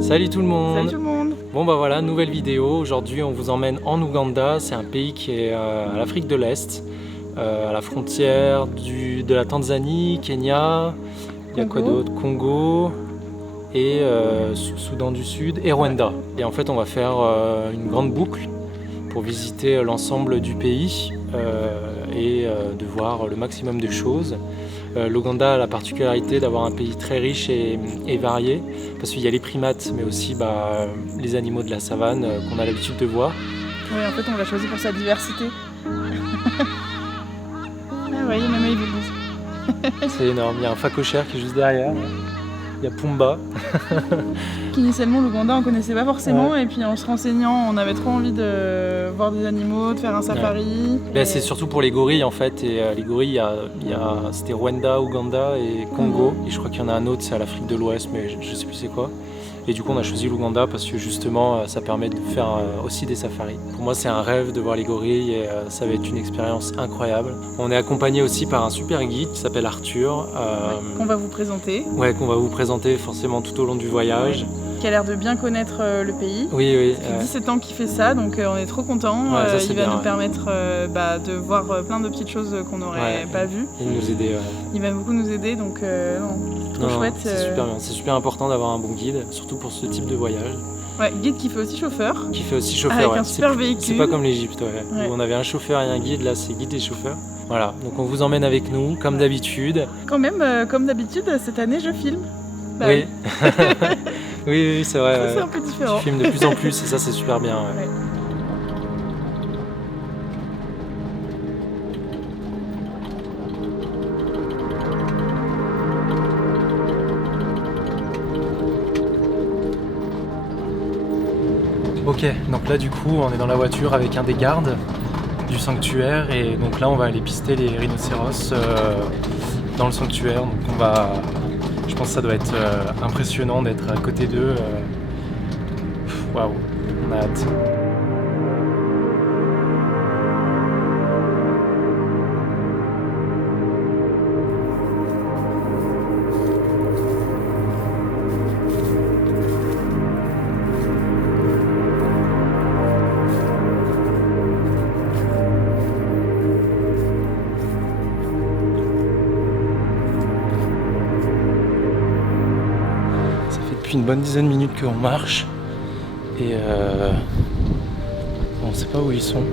Salut tout le monde. Salut tout le monde. Bon bah voilà, nouvelle vidéo. Aujourd'hui on vous emmène en Ouganda. C'est un pays qui est à l'Afrique de l'Est, à la frontière de la Tanzanie, Kenya, il y a quoi d'autre, Congo et Soudan du Sud et Rwanda. Et en fait on va faire une grande boucle pour visiter l'ensemble du pays et de voir le maximum de choses. L'Ouganda a la particularité d'avoir un pays très riche et varié, parce qu'il y a les primates, mais aussi les animaux de la savane qu'on a l'habitude de voir. Oui, en fait, on l'a choisi pour sa diversité. Ah ouais, il y a même Evilous. C'est énorme, il y a un phacochère qui est juste derrière. Il y a Pumba. Qu'initialement, l'Ouganda, on connaissait pas forcément, et puis en se renseignant, on avait trop envie de voir des animaux, de faire un safari. Ouais. C'est surtout pour les gorilles en fait, et les gorilles, c'était Rwanda, Ouganda et Congo, et je crois qu'il y en a un autre, c'est à l'Afrique de l'Ouest, mais je sais plus c'est quoi. Et du coup on a choisi l'Ouganda parce que justement ça permet de faire aussi des safaris. Pour moi c'est un rêve de voir les gorilles et ça va être une expérience incroyable. On est accompagné aussi par un super guide qui s'appelle Arthur. Qu'on va vous présenter. Ouais, qu'on va vous présenter forcément tout au long du voyage. Qui a l'air de bien connaître le pays. Oui. Ça fait 17 ans qu'il fait ça, donc on est trop contents. Ouais, il va nous permettre de voir plein de petites choses qu'on n'aurait pas vues. Et nous aider. Il va beaucoup nous aider, donc trop chouette. C'est super bien. C'est super important d'avoir un bon guide, surtout pour ce type de voyage. Ouais, guide qui fait aussi chauffeur. Qui fait aussi chauffeur, avec un super véhicule. C'est pas comme l'Égypte, où on avait un chauffeur et un guide, là c'est guide et chauffeur. Voilà, donc on vous emmène avec nous, comme d'habitude. Quand même, comme d'habitude, cette année je filme. Bah oui. Oui, c'est vrai. Ça, c'est un peu différent. Tu filmes de plus en plus et ça c'est super bien. Ouais. Ok, donc là du coup on est dans la voiture avec un des gardes du sanctuaire et donc là on va aller pister les rhinocéros dans le sanctuaire. Donc je pense que ça doit être impressionnant d'être à côté d'eux. Waouh, on a hâte. Une bonne dizaine de minutes qu'on marche et on sait pas où ils sont.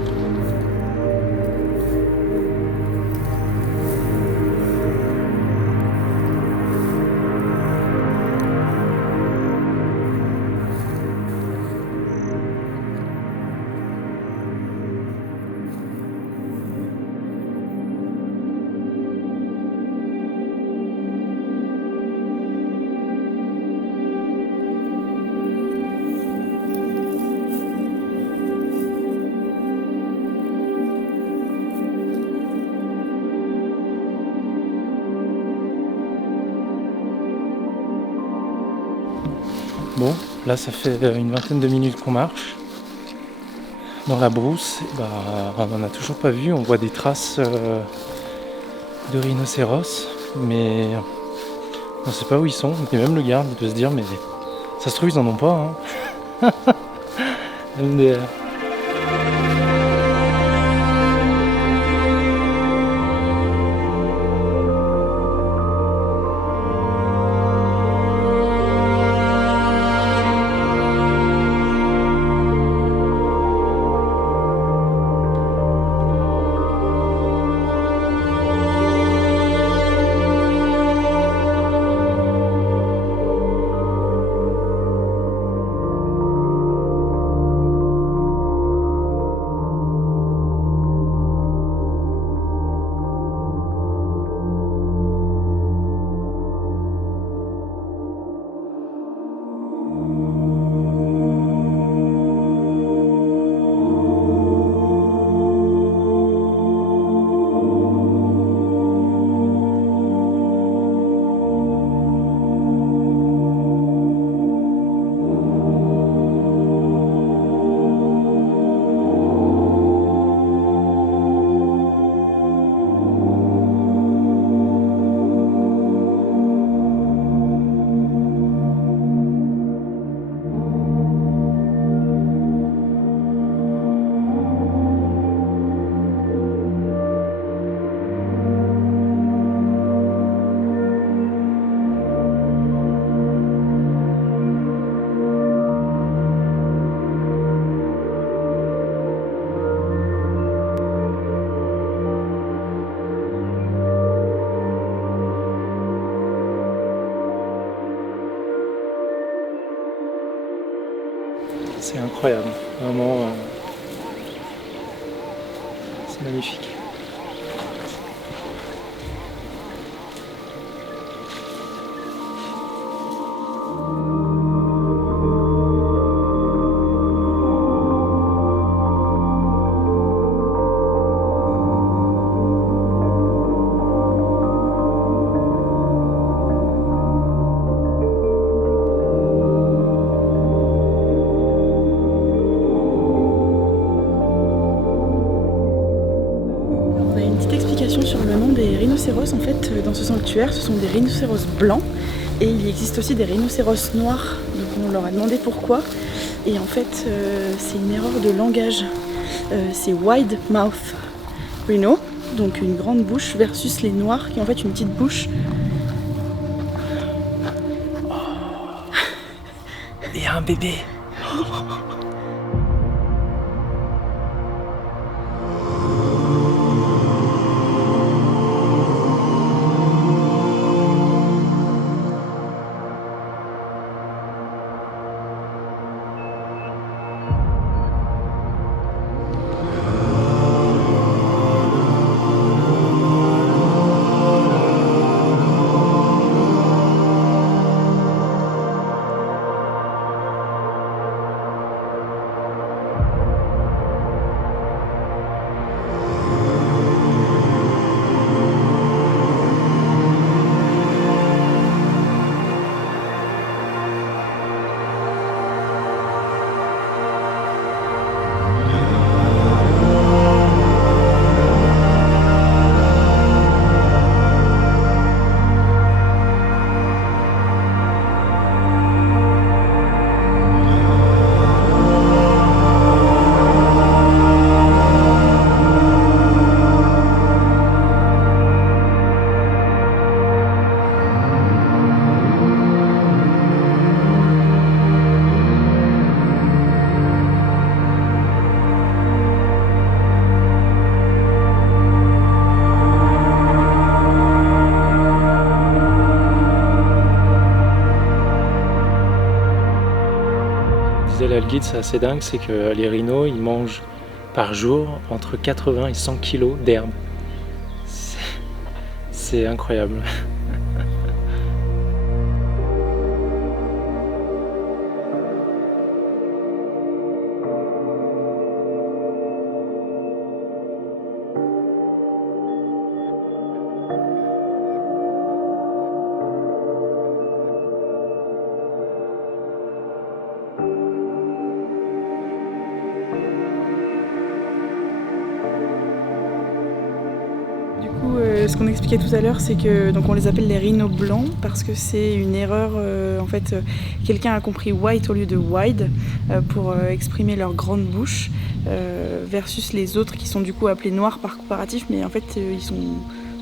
Bon, là ça fait une vingtaine de minutes qu'on marche dans la brousse. On n'en a toujours pas vu, on voit des traces de rhinocéros, mais on ne sait pas où ils sont. Et même le garde il doit se dire, mais ça se trouve ils en ont pas. Hein. MDR. C'est incroyable, vraiment, c'est magnifique. Sur le nom des rhinocéros, en fait, dans ce sanctuaire, ce sont des rhinocéros blancs et il existe aussi des rhinocéros noirs. Donc on leur a demandé pourquoi et en fait c'est une erreur de langage. C'est wide mouth rhino, donc une grande bouche versus les noirs qui ont en fait une petite bouche. Il y a un bébé. Là, le guide, c'est assez dingue, c'est que les rhinos, ils mangent par jour entre 80 et 100 kilos d'herbe. C'est incroyable. Ce qu'on expliquait tout à l'heure, c'est que donc on les appelle les rhinos blancs parce que c'est une erreur. En fait, quelqu'un a compris white au lieu de wide pour exprimer leur grande bouche versus les autres qui sont du coup appelés noirs par comparatif, mais en fait ils sont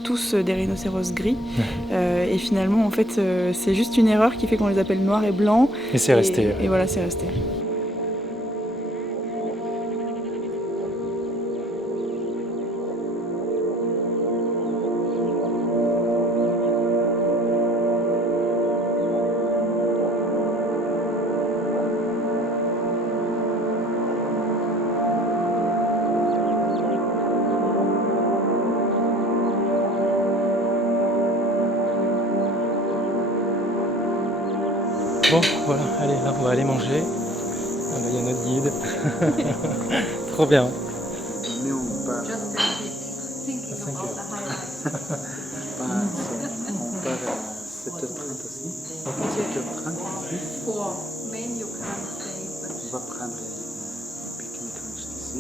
tous des rhinocéros gris. Et finalement, en fait, c'est juste une erreur qui fait qu'on les appelle noirs et blancs. Et c'est resté. Et voilà, c'est resté. Bon, voilà, allez, là, on va aller manger. Ah, là, il y a notre guide. Trop bien. Mais on part À 5 heures. on part à 7h30 aussi. 7h30 aussi. On va prendre un pique-nique ici.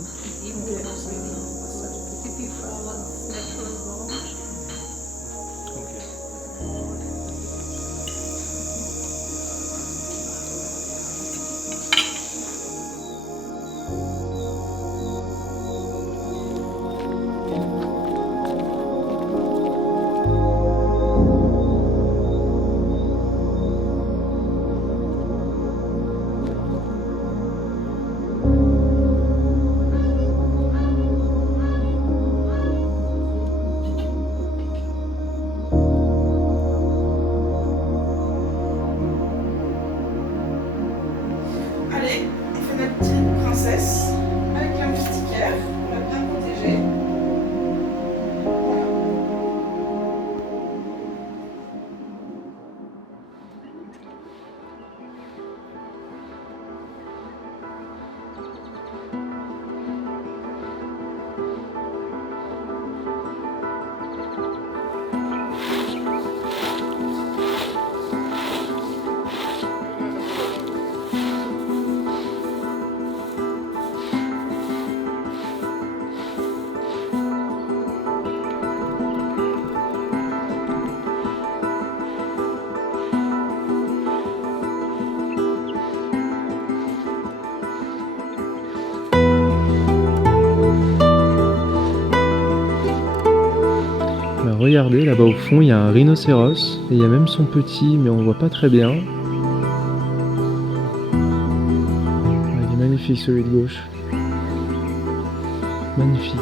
princesse avec un moustiquaire, on l'a bien protégé. Regardez, là-bas au fond, il y a un rhinocéros et il y a même son petit, mais on voit pas très bien. Il est magnifique celui de gauche. Magnifique.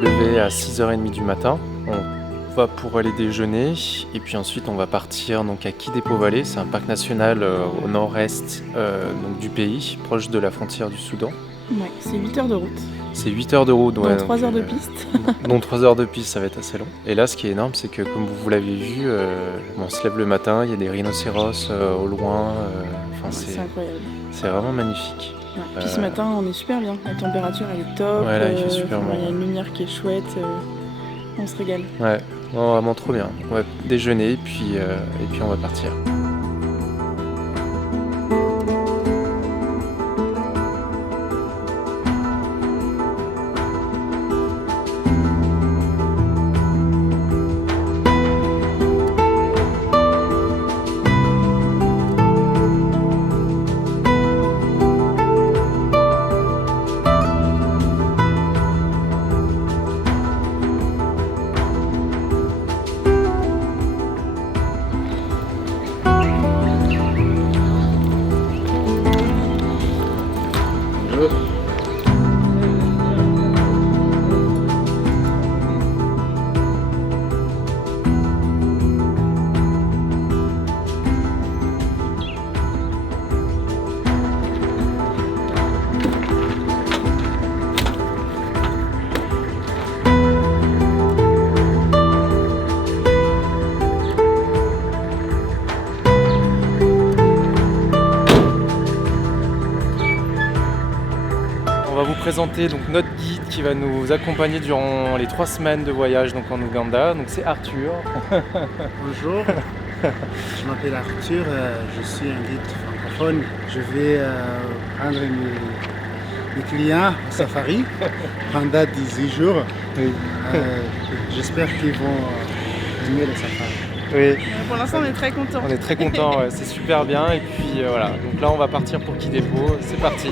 Levé à 6h30 du matin. On va pour aller déjeuner et puis ensuite on va partir donc à Kidepo-Valley, c'est un parc national au nord-est donc du pays, proche de la frontière du Soudan. Ouais, c'est 8 heures de route. C'est 8 heures de route, ouais. Dans 3 heures de piste. Dans 3 heures de piste, ça va être assez long. Et là, ce qui est énorme, c'est que comme vous l'avez vu, on se lève le matin, il y a des rhinocéros au loin. C'est incroyable. C'est vraiment magnifique. Ouais. Puis ce matin, on est super bien. La température, elle est top. Ouais, là, il fait super bon. Il y a une lumière qui est chouette. On se régale. Ouais, non, vraiment trop bien. On va déjeuner et puis on va partir. On va vous présenter donc notre guide qui va nous accompagner durant les 3 semaines de voyage donc en Ouganda. Donc c'est Arthur. Bonjour, je m'appelle Arthur, je suis un guide francophone. Je vais prendre mes clients au safari pendant 18 jours. Oui. J'espère qu'ils vont aimer le safari. Oui. Pour l'instant, on est très contents. On est très contents, ouais, c'est super bien. Et puis voilà, donc là on va partir pour Kidepo, c'est parti.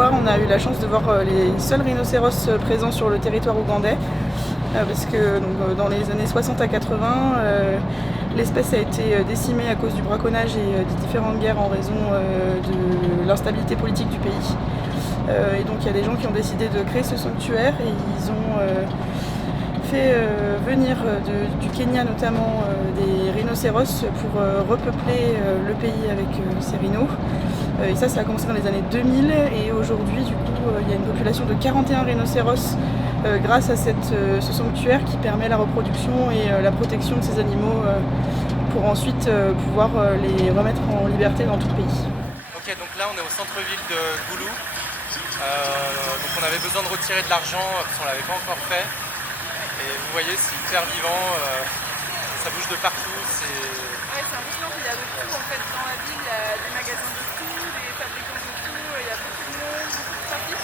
On a eu la chance de voir les seuls rhinocéros présents sur le territoire ougandais parce que donc, dans les années 60 à 80, L'espèce a été décimée à cause du braconnage et des différentes guerres en raison de l'instabilité politique du pays. Et donc il y a des gens qui ont décidé de créer ce sanctuaire et ils ont fait venir du Kenya notamment des rhinocéros pour repeupler le pays avec ces rhinos. Et ça a commencé dans les années 2000 et aujourd'hui du coup il y a une population de 41 rhinocéros grâce à ce sanctuaire qui permet la reproduction et la protection de ces animaux pour ensuite pouvoir les remettre en liberté dans tout le pays. Ok, donc là on est au centre-ville de Gulu. Donc on avait besoin de retirer de l'argent parce qu'on ne l'avait pas encore fait. Et vous voyez, c'est hyper vivant, ça bouge de partout. Ouais, c'est impressionnant qu'il y a de tout en fait dans la ville, il y a des magasins de tout, des fabricants de tout, il y a beaucoup de monde, beaucoup de trafic.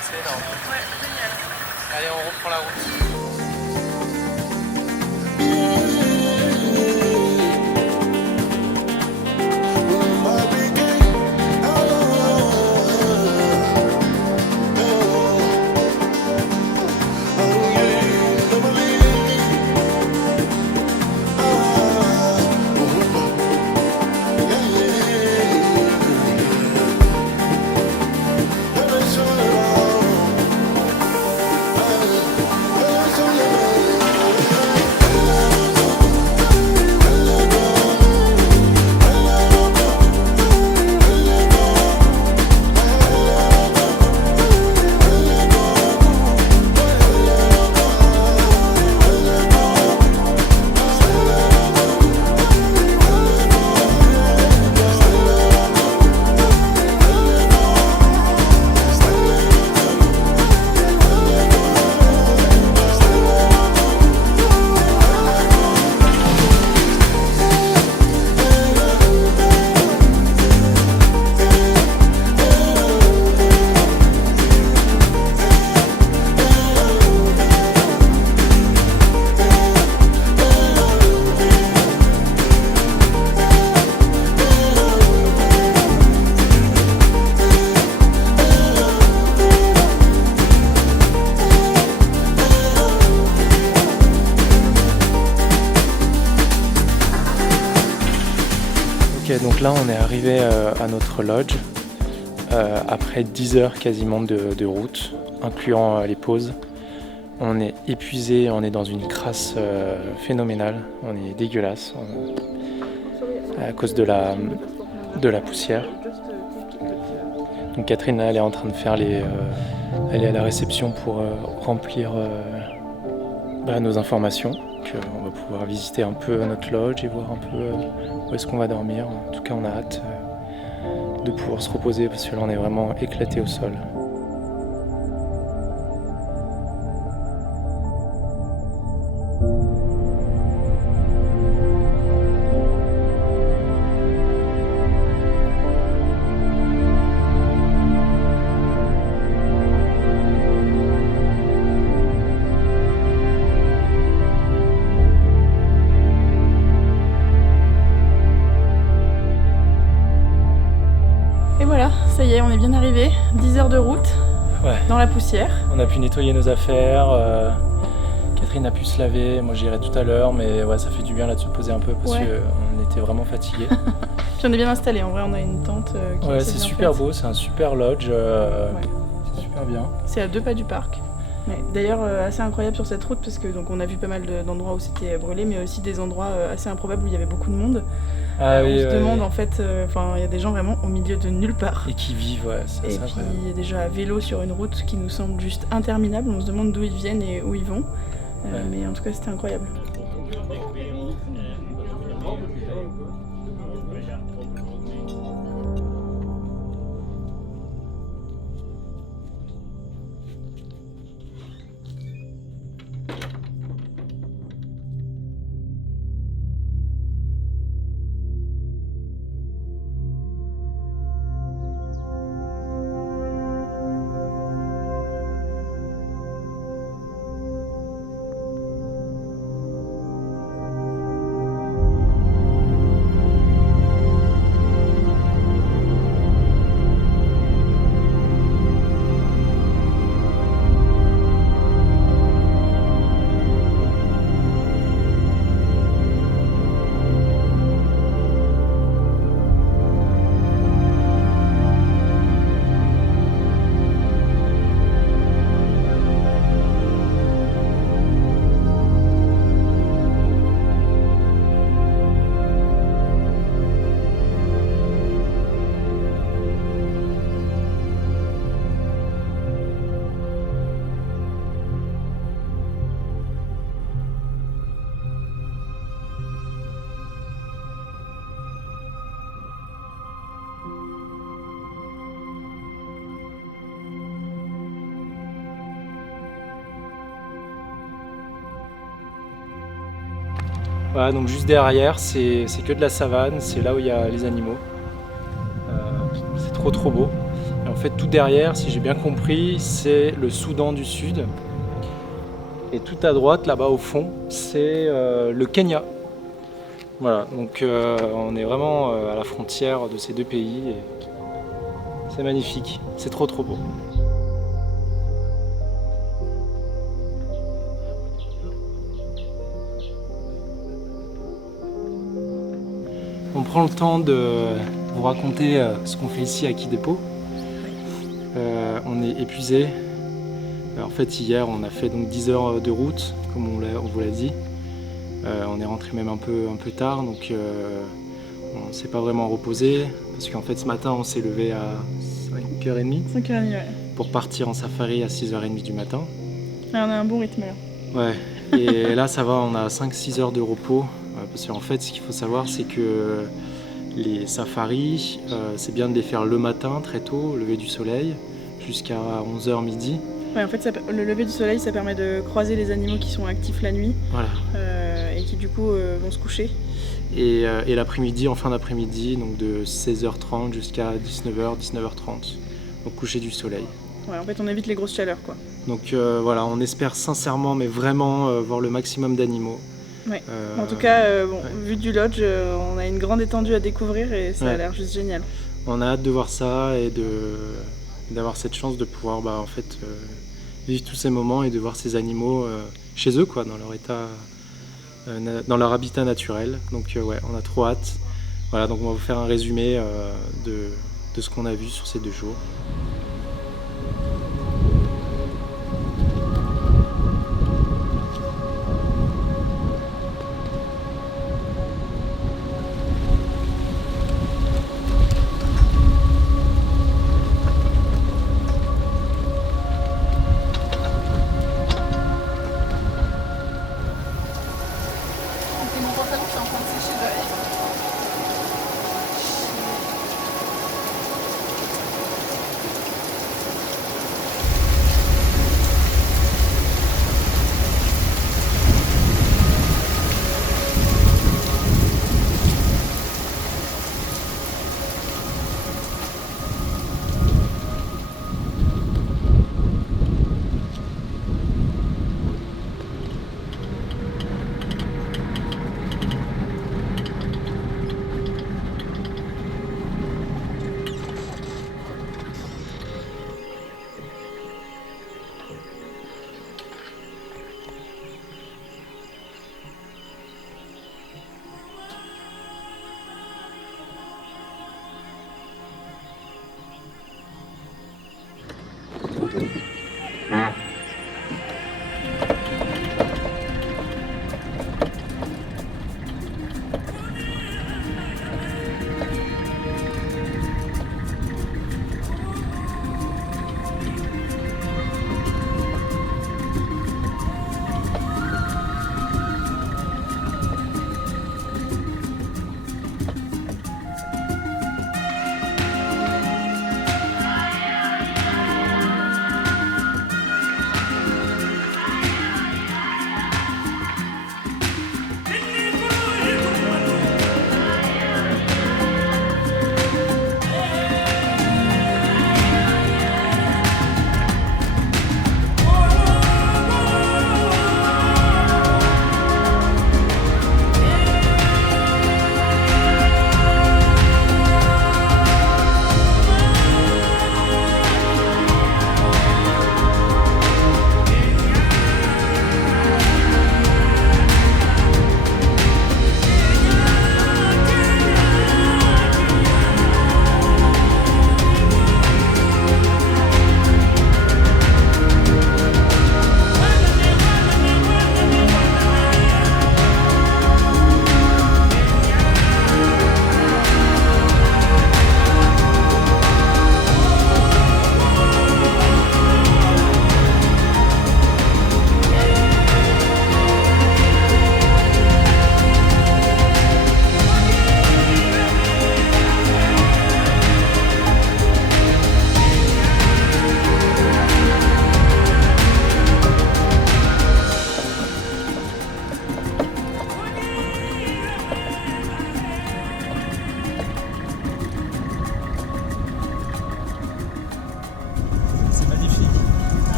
C'est énorme. Ouais, génial. Allez, on reprend la route. Ok, donc là on est arrivé à notre lodge après 10 heures quasiment de route, incluant les pauses. On est épuisé, on est dans une crasse phénoménale, on est dégueulasse à cause de la poussière. Donc Catherine elle est en train de faire elle est à la réception pour remplir nos informations. Donc, on va pouvoir visiter un peu notre lodge et voir un peu où est-ce qu'on va dormir. En tout cas on a hâte de pouvoir se reposer parce que là on est vraiment éclaté au sol. Et voilà, ça y est, on est bien arrivé. 10 heures de route dans la poussière. On a pu nettoyer nos affaires. Catherine a pu se laver, moi j'irai tout à l'heure, mais ouais, ça fait du bien là de se poser un peu parce qu'on était vraiment fatigués. Puis on est bien installé, en vrai on a une tente qui est c'est super beau, c'est un super lodge, c'est super bien. C'est à 2 pas du parc. Ouais. D'ailleurs assez incroyable sur cette route parce que donc on a vu pas mal d'endroits où c'était brûlé, mais aussi des endroits assez improbables où il y avait beaucoup de monde. On se demande en fait, il y a des gens vraiment au milieu de nulle part. Et qui vivent, c'est et ça. Et puis il y a des gens à vélo sur une route qui nous semble juste interminable, on se demande d'où ils viennent et où ils vont. Mais en tout cas c'était incroyable. Voilà, donc juste derrière, c'est que de la savane, c'est là où il y a les animaux. C'est trop beau. Et en fait, tout derrière, si j'ai bien compris, c'est le Soudan du Sud. Et tout à droite, là-bas au fond, c'est le Kenya. Voilà, donc on est vraiment à la frontière de ces deux pays. Et c'est magnifique, c'est trop beau. On prend le temps de vous raconter ce qu'on fait ici à Kidepo. On est épuisé. En fait, hier, on a fait donc 10 heures de route, comme on vous l'a dit. On est rentré même un peu tard, donc on ne s'est pas vraiment reposé. Parce qu'en fait, ce matin, on s'est levé à 5h30 5h30, pour partir en safari à 6h30 du matin. Ah, on a un bon rythme là. Ouais, et là, ça va, on a 5-6 heures de repos. Parce qu'en fait, ce qu'il faut savoir, c'est que les safaris, c'est bien de les faire le matin, très tôt, au lever du soleil, jusqu'à 11h midi. Ouais, en fait, le lever du soleil, ça permet de croiser les animaux qui sont actifs la nuit, voilà. Et qui du coup vont se coucher. Et l'après-midi, en fin d'après-midi, donc de 16h30 jusqu'à 19h, 19h30, donc coucher du soleil. Ouais, en fait, on évite les grosses chaleurs, quoi. Donc voilà, on espère sincèrement, mais vraiment, voir le maximum d'animaux. Ouais. En tout cas, vu du lodge, on a une grande étendue à découvrir et ça a l'air juste génial. On a hâte de voir ça et d'avoir cette chance de pouvoir vivre tous ces moments et de voir ces animaux chez eux, quoi, dans leur état, dans leur habitat naturel. Donc ouais, on a trop hâte. Voilà, donc on va vous faire un résumé de ce qu'on a vu sur ces 2 jours.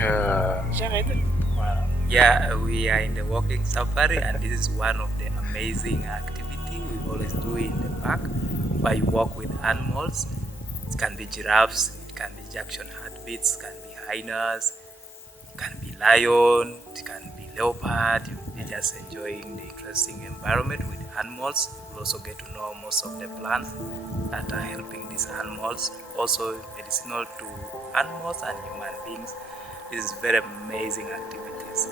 Jared. Yeah, we are in the walking safari, and this is one of the amazing activity we always do in the park, where you walk with animals. It can be giraffes, it can be Jackson heartbeats, it can be hyenas, it can be lion, it can be leopard. You'll be just enjoying the interesting environment with animals. You'll also get to know most of the plants that are helping these animals, also medicinal to animals and human beings. This is very amazing activities.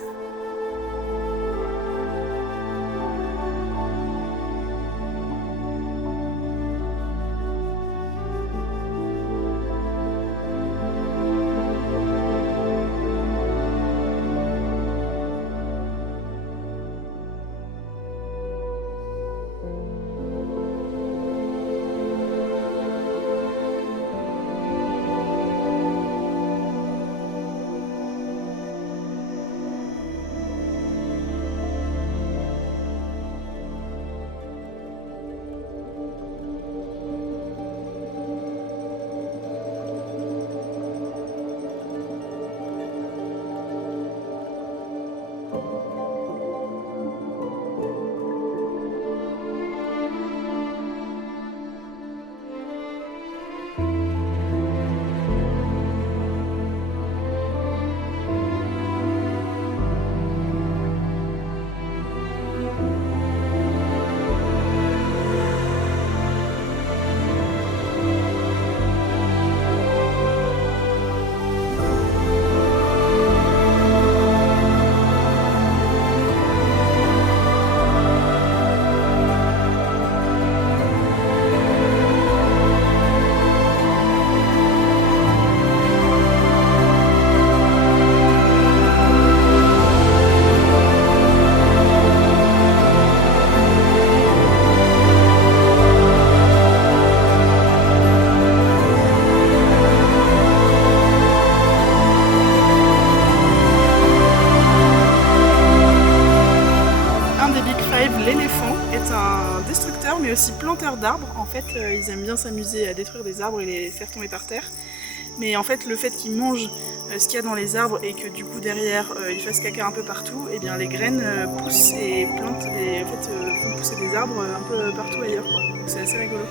L'éléphant est un destructeur mais aussi planteur d'arbres. En fait, ils aiment bien s'amuser à détruire des arbres et les faire tomber par terre. Mais en fait, le fait qu'ils mangent ce qu'il y a dans les arbres et que du coup derrière ils fassent caca un peu partout, et bien les graines poussent et plantent et en fait font pousser des arbres un peu partout ailleurs, quoi. Donc c'est assez rigolo.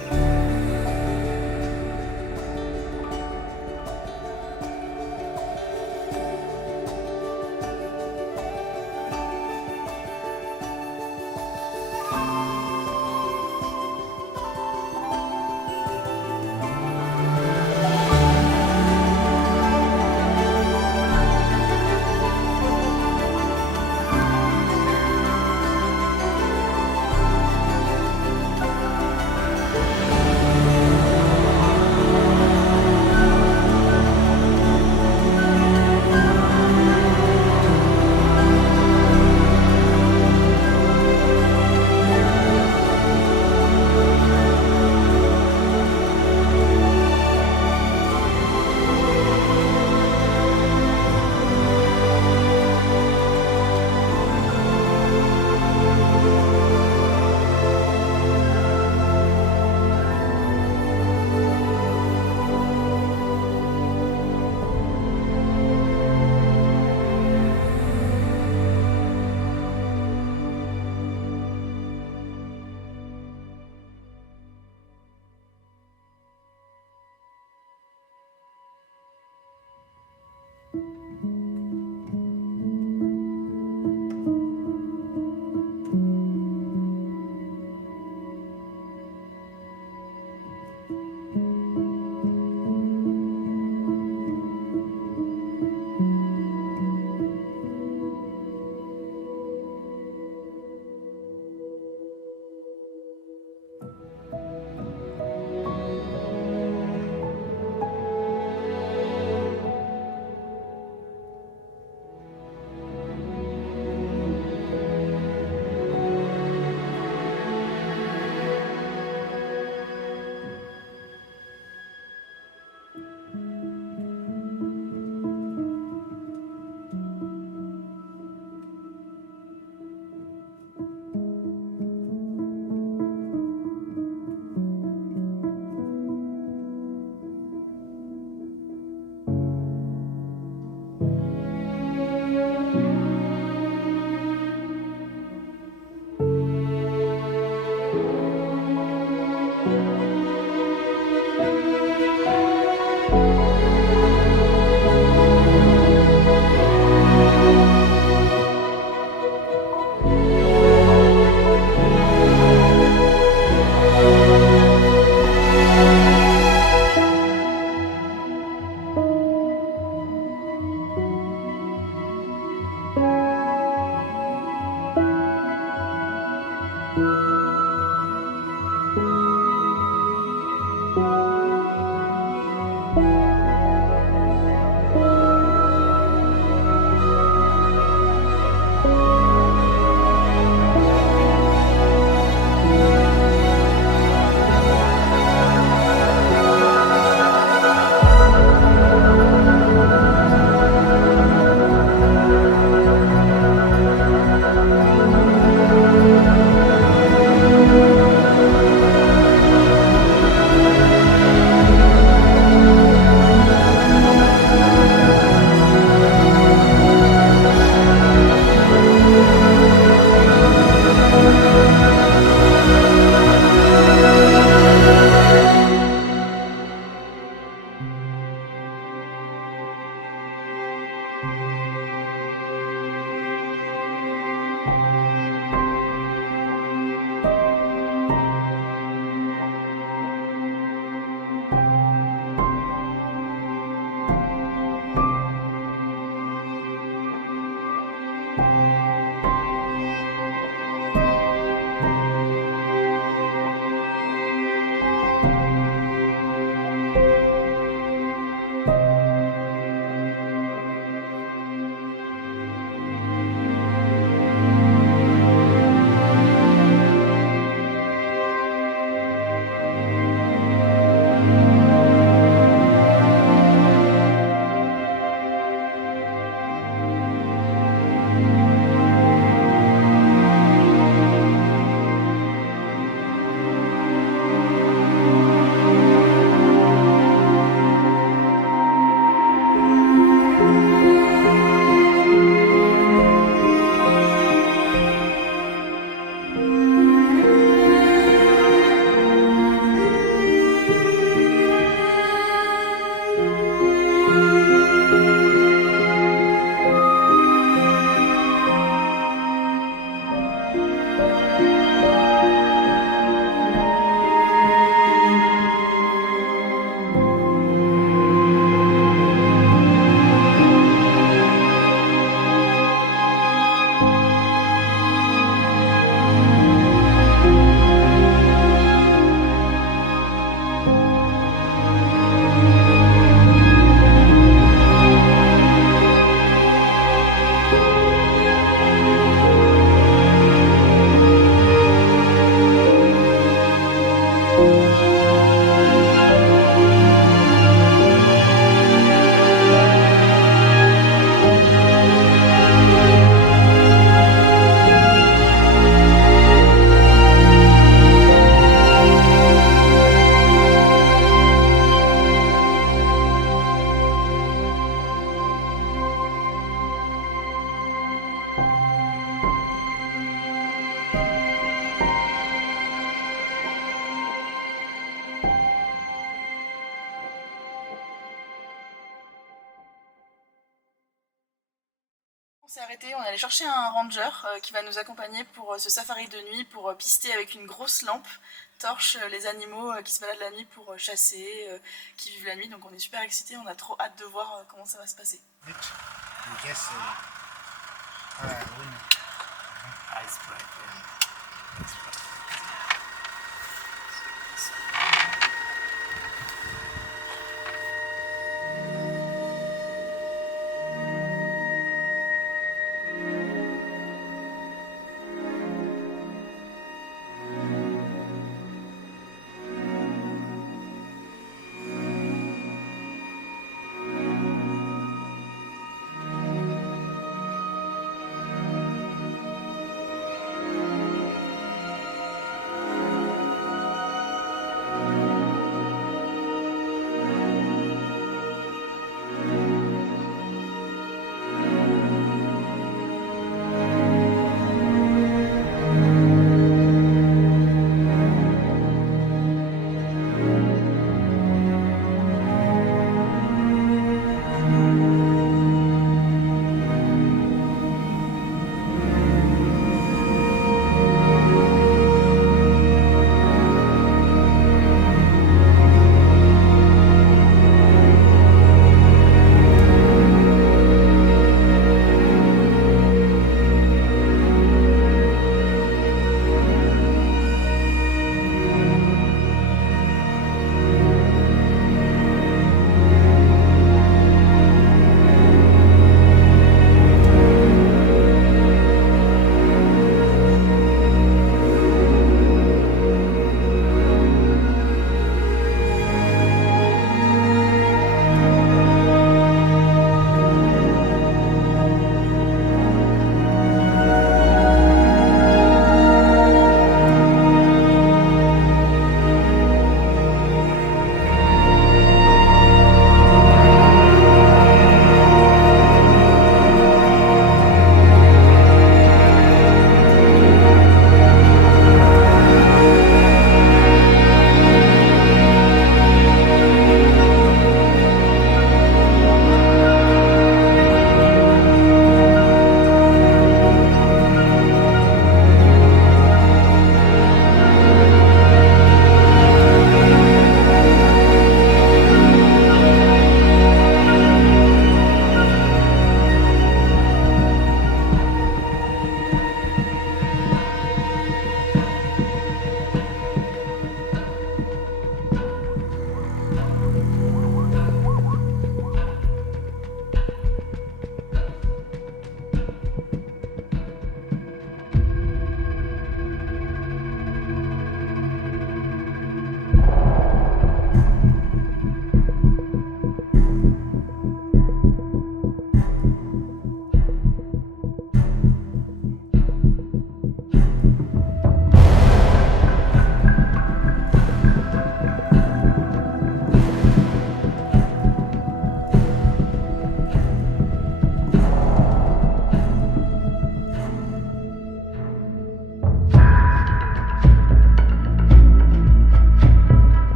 arrêté, on est allé chercher un ranger qui va nous accompagner pour ce safari de nuit, pour pister avec une grosse lampe torche les animaux qui se baladent la nuit pour chasser, qui vivent la nuit. Donc on est super excités, on a trop hâte de voir comment ça va se passer.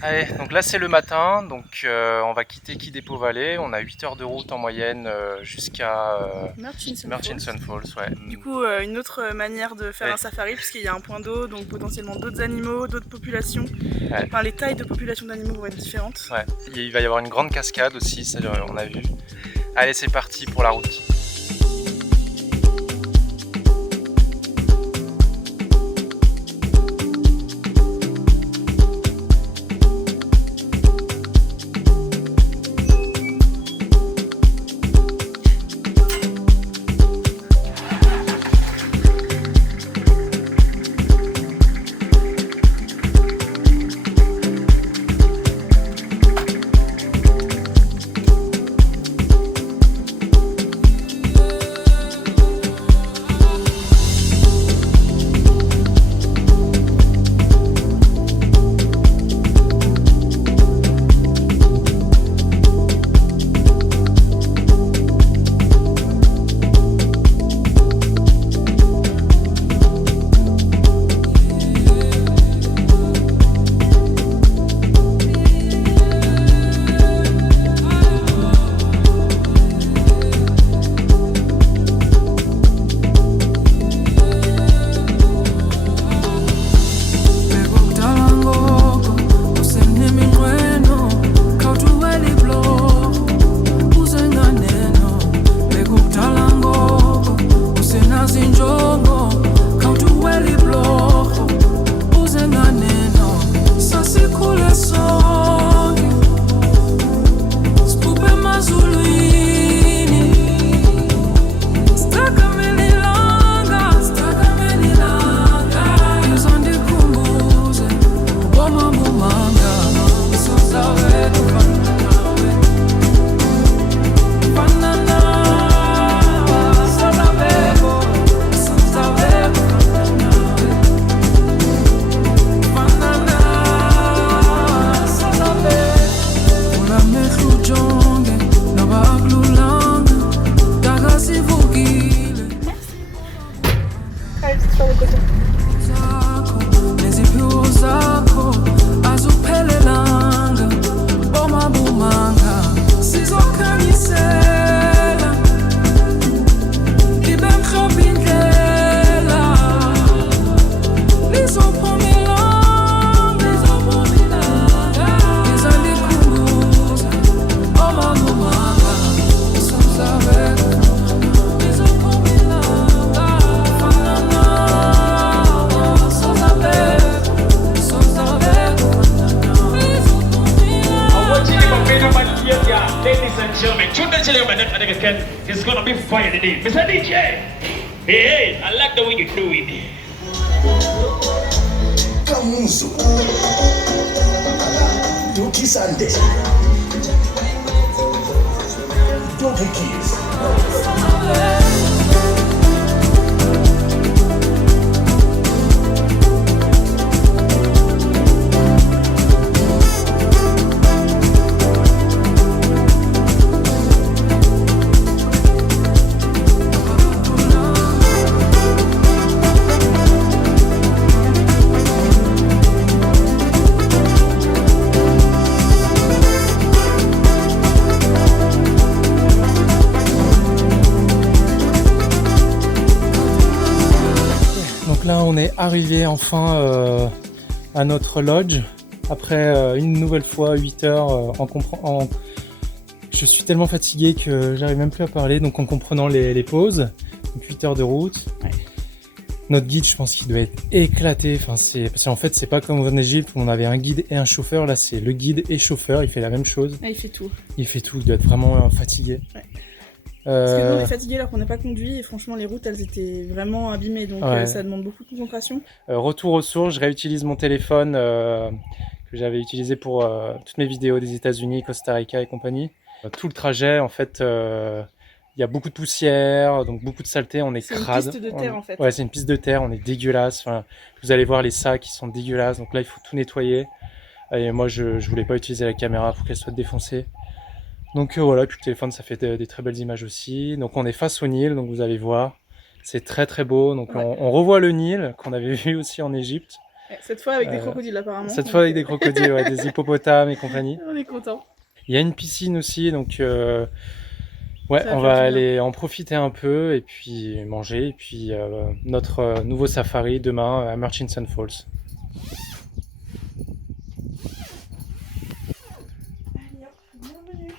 Allez, donc là c'est le matin, donc on va quitter Kidepo Valley, on a 8 heures de route en moyenne jusqu'à Murchison Falls. Ouais. Du coup, une autre manière de faire un safari, puisqu'il y a un point d'eau, donc potentiellement d'autres animaux, d'autres populations. Ouais. Enfin, les tailles de population d'animaux vont être différentes. Ouais. Il va y avoir une grande cascade aussi, ça on a vu. Allez, c'est parti pour la route. Actually, my next again is gonna be fire today. Mr. DJ! Hey, I like the way you do it. Kamuzu Duki Sande Duki Kids. Donc là, on est arrivé enfin à notre lodge après une nouvelle fois 8 heures Je suis tellement fatigué que j'arrive même plus à parler, donc en comprenant les pauses, donc 8 heures de route. Ouais. Notre guide, je pense qu'il doit être éclaté. Enfin, parce qu'en fait, c'est pas comme en Égypte où on avait un guide et un chauffeur. Là, c'est le guide et chauffeur. Il fait la même chose. Ah, il fait tout. Il fait tout. Il doit être vraiment fatigué. Ouais. Parce que nous, on Euh, est fatigués alors qu'on n'a pas conduit et franchement, les routes, elles étaient vraiment abîmées. Donc Ouais. ça demande beaucoup de concentration. Retour aux sources, je réutilise mon téléphone que j'avais utilisé pour toutes mes vidéos des États-Unis, Costa Rica et compagnie. Tout le trajet, en fait, il y a beaucoup de poussière, donc beaucoup de saleté, on est C'est une crade. piste de terre, en fait. Ouais, c'est une piste de terre, on est dégueulasse. Enfin, vous allez voir les sacs, qui sont dégueulasses. Donc là, il faut tout nettoyer. Et moi, je voulais pas utiliser la caméra pour qu'elle soit défoncée. Donc voilà, puis le téléphone, ça fait des très belles images aussi. Donc on est face au Nil, donc vous allez voir. C'est très très beau. Donc Ouais. on revoit le Nil, qu'on avait vu aussi en Égypte. Ouais, cette fois avec des Euh, crocodiles apparemment. Cette fois avec des crocodiles, ouais, des hippopotames et compagnie. On est content. Il y a une piscine aussi, donc ouais, Ça va on faire va du aller en profiter un peu et puis manger. Et puis notre nouveau safari demain à Murchison Falls. Allez hop, bienvenue.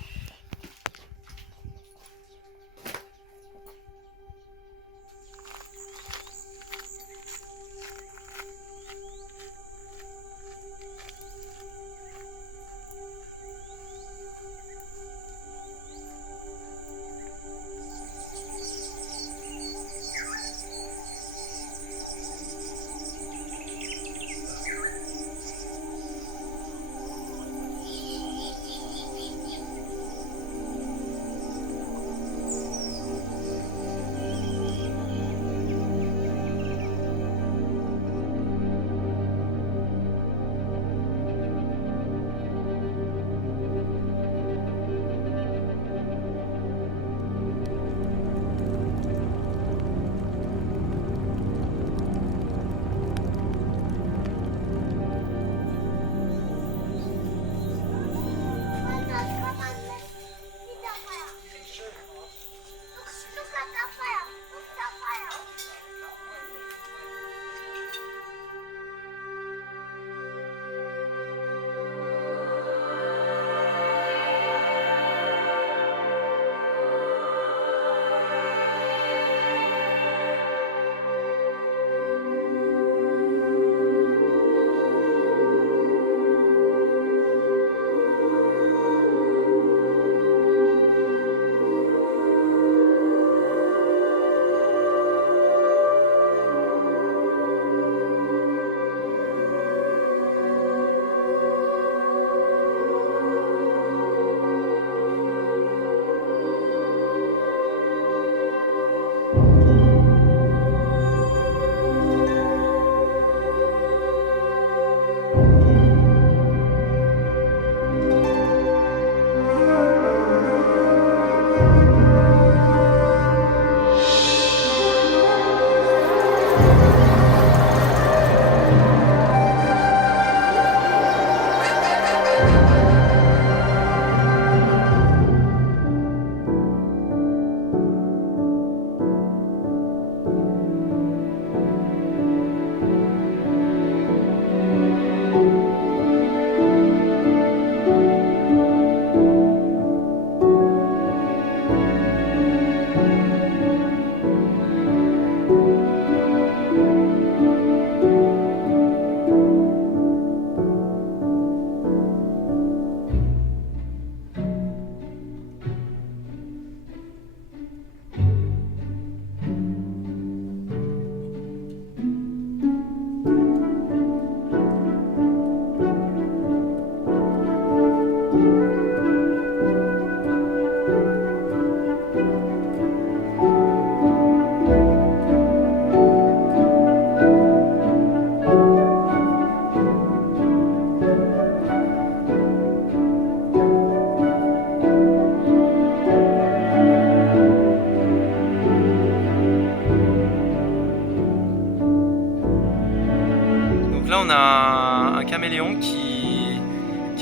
là on a un caméléon qui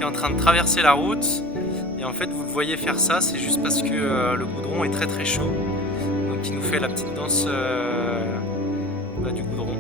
est en train de traverser la route. Et en fait vous le voyez faire ça, c'est juste parce que le goudron est très très chaud. Donc il nous fait la petite danse du goudron.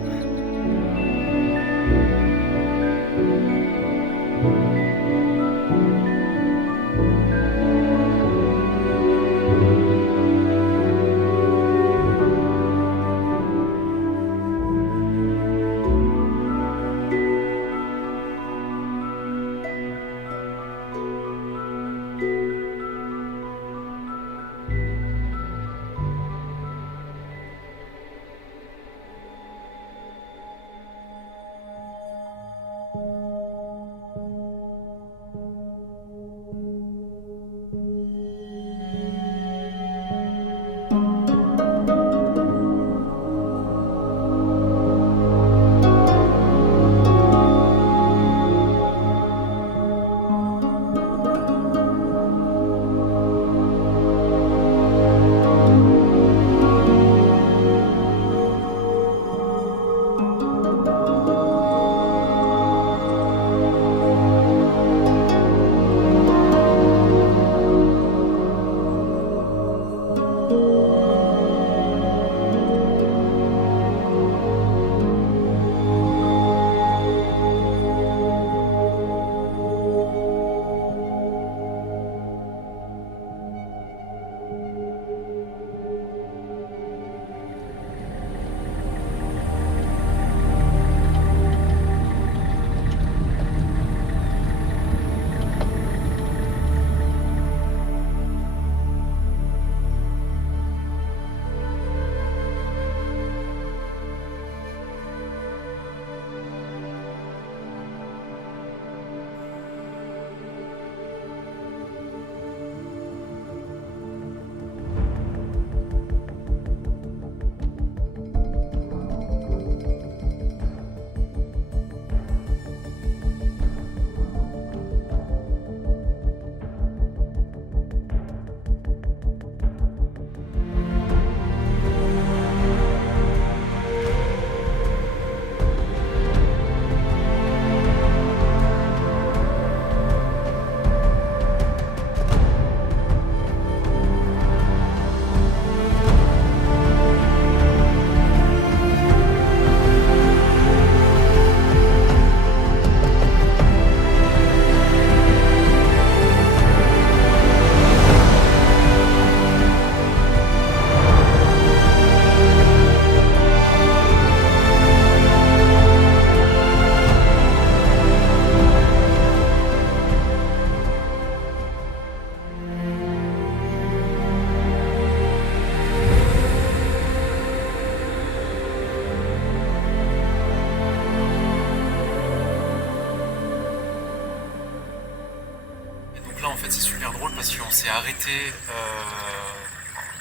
Là en fait c'est super drôle parce qu'on s'est arrêté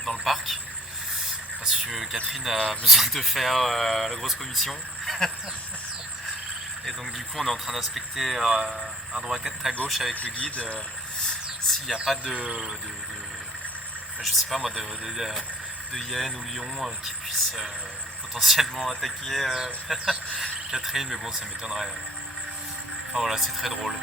dans le parc parce que Catherine a besoin de faire la grosse commission. Et donc du coup on est en train d'inspecter à droite à gauche avec le guide s'il n'y a pas je sais pas moi, de hyènes ou lions qui puissent potentiellement attaquer Catherine, mais bon ça m'étonnerait. Enfin voilà, c'est très drôle.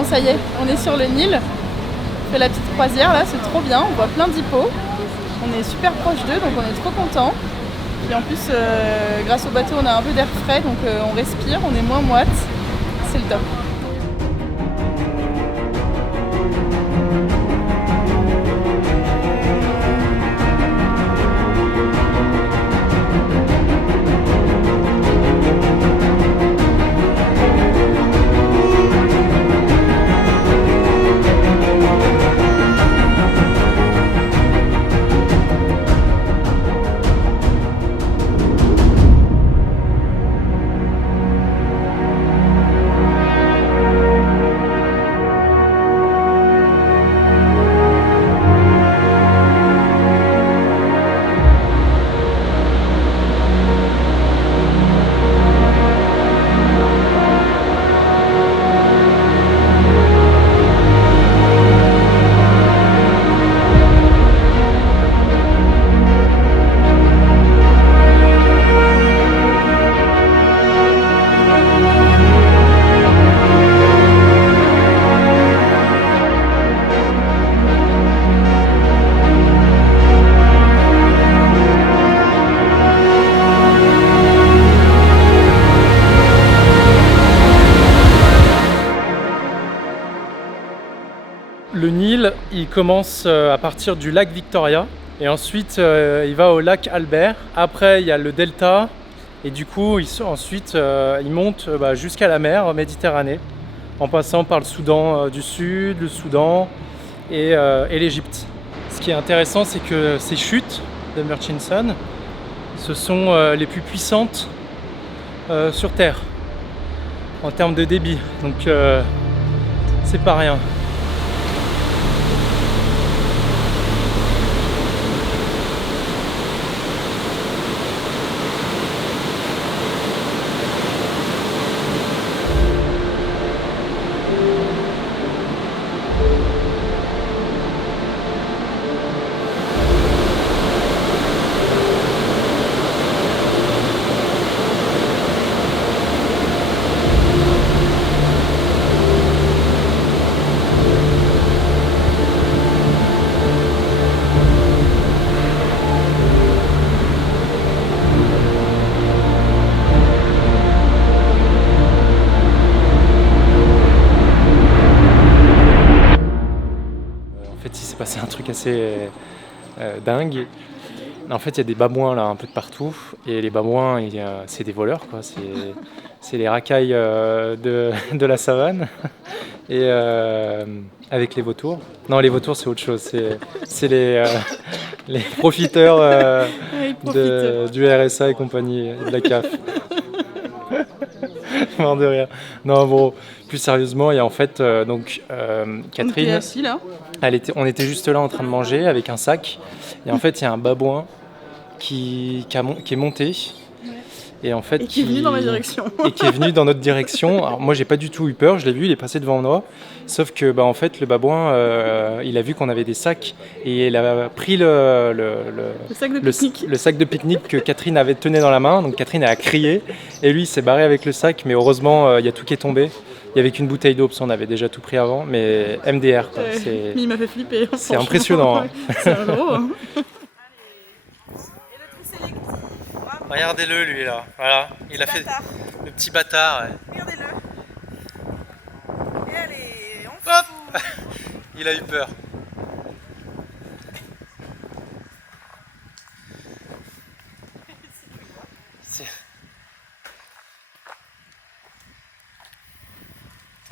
Bon ça y est, on est sur le Nil. On fait la petite croisière là, c'est trop bien, on voit plein d'hippos. On est super proche d'eux donc on est trop contents. Et en plus grâce au bateau on a un peu d'air frais donc on respire, on est moins moite. C'est le top. Le Nil, il commence à partir du lac Victoria et ensuite il va au lac Albert. Après, il y a le delta et du coup, ensuite, il monte jusqu'à la mer Méditerranée en passant par le Soudan du Sud, le Soudan et l'Égypte. Ce qui est intéressant, c'est que ces chutes de Murchison, ce sont les plus puissantes sur Terre en termes de débit. Donc, c'est pas rien. C'est un truc assez dingue. En fait, il y a des babouins là un peu de partout et les babouins, c'est des voleurs quoi. C'est les racailles de la savane et avec les vautours. Non, les vautours c'est autre chose. C'est les profiteurs du RSA et compagnie, de la CAF. Mort de rire. Non bon, plus sérieusement, il y a en fait Catherine. On est assis là. On était juste là en train de manger avec un sac et en fait il y a un babouin qui est monté et en fait qui est venu dans ma direction. Et qui est venu dans notre direction. Alors moi j'ai pas du tout eu peur, je l'ai vu, il est passé devant moi. Sauf que en fait le babouin il a vu qu'on avait des sacs et il a pris le sac de pique-nique que Catherine avait tenu dans la main. Donc Catherine a crié et lui il s'est barré avec le sac, mais heureusement il y a tout qui est tombé. Il y avait qu'une bouteille d'eau parce qu'on avait déjà tout pris avant, mais MDR quoi. Mais il m'a fait flipper. C'est impressionnant. Hein. C'est un gros. Hein. Regardez-le lui là, voilà, il a fait le petit bâtard. Ouais. Regardez-le. Et allez, on hop. Il a eu peur.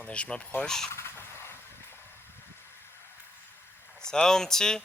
Attendez, je m'approche. Ça va mon petit ?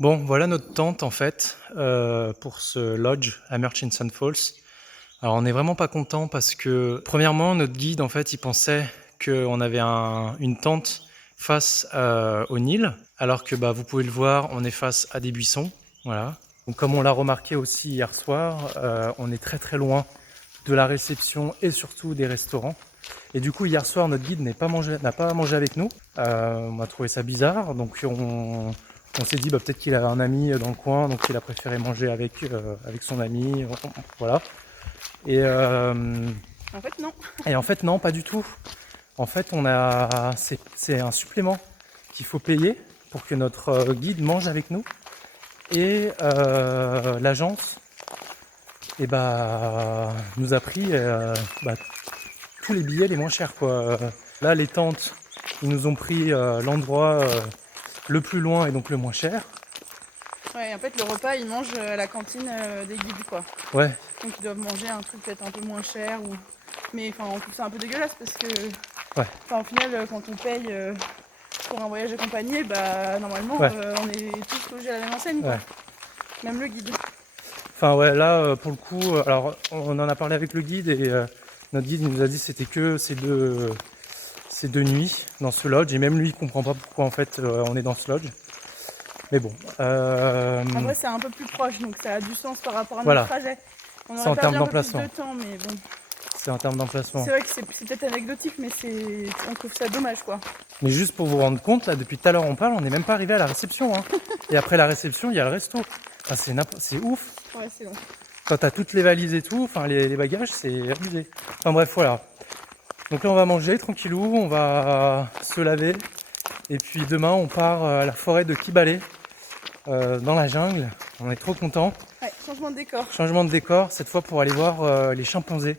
Bon, voilà notre tente en fait pour ce lodge à Murchison Falls. Alors on n'est vraiment pas content parce que premièrement notre guide en fait il pensait qu'on avait une tente face au Nil, alors que vous pouvez le voir, on est face à des buissons. Voilà. Donc comme on l'a remarqué aussi hier soir, on est très très loin de la réception et surtout des restaurants. Et du coup hier soir notre guide n'a pas mangé avec nous. On a trouvé ça bizarre, donc on s'est dit peut-être qu'il avait un ami dans le coin, donc il a préféré manger avec son ami, voilà. Et En fait, non. Et en fait, non, pas du tout. En fait, c'est un supplément qu'il faut payer pour que notre guide mange avec nous. Et l'agence nous a pris tous les billets les moins chers, quoi. Là, les tentes, ils nous ont pris l'endroit le plus loin et donc le moins cher. Ouais, en fait, le repas, ils mangent à la cantine des guides, quoi. Ouais. Donc, ils doivent manger un truc peut-être un peu moins cher. Mais on trouve ça un peu dégueulasse parce que, au final, quand on paye pour un voyage accompagné, normalement, on est tous logés à la même enseigne, quoi. Même le guide. Enfin, ouais, là, pour le coup, alors, on en a parlé avec le guide et notre guide nous a dit que c'était que ces deux nuits dans ce lodge. Et même lui, il comprend pas pourquoi, en fait, on est dans ce lodge. Mais bon. En vrai, c'est un peu plus proche, donc ça a du sens par rapport à notre trajet. On aurait perdu un peu plus de temps, mais bon. C'est en termes d'emplacement. C'est vrai que c'est peut-être anecdotique, mais on trouve ça dommage, quoi. Mais juste pour vous rendre compte, là, depuis tout à l'heure on parle, on n'est même pas arrivé à la réception. Hein. Et après la réception, il y a le resto. Enfin, c'est ouf. Ouais, c'est long. Quand t'as toutes les valises et tout, enfin les bagages, c'est abusé. Enfin bref, voilà. Donc là, on va manger tranquillou, on va se laver. Et puis demain, on part à la forêt de Kibale, dans la jungle. On est trop contents. Ouais, changement de décor. Changement de décor, cette fois pour aller voir les chimpanzés.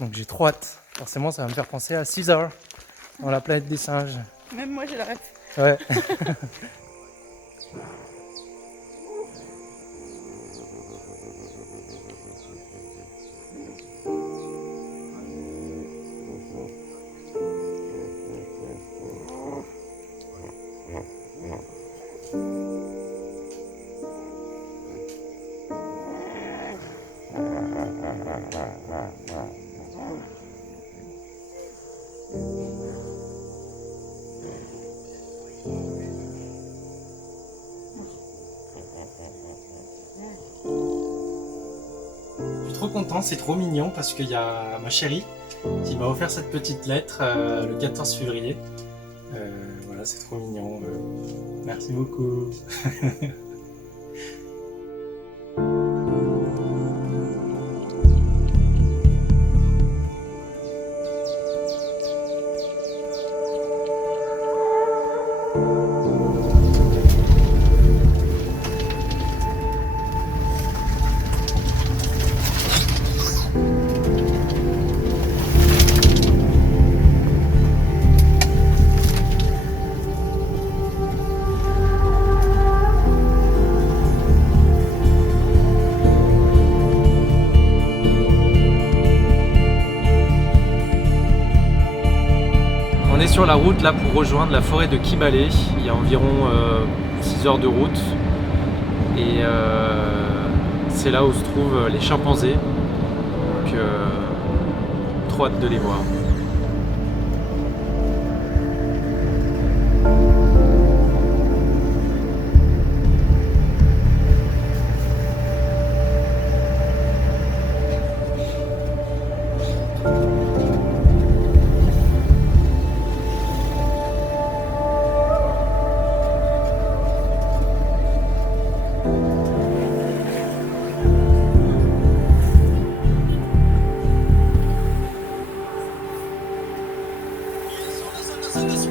Donc j'ai trop hâte. Forcément, ça va me faire penser à César, dans la planète des singes. Même moi, j'ai la ref. Ouais. Je suis trop content, c'est trop mignon parce qu'il y a ma chérie qui m'a offert cette petite lettre le 14 février. Voilà, c'est trop mignon. Merci beaucoup. On est sur la route là pour rejoindre la forêt de Kibale. Il y a environ 6 heures de route et c'est là où se trouvent les chimpanzés. Donc trop hâte de les voir. This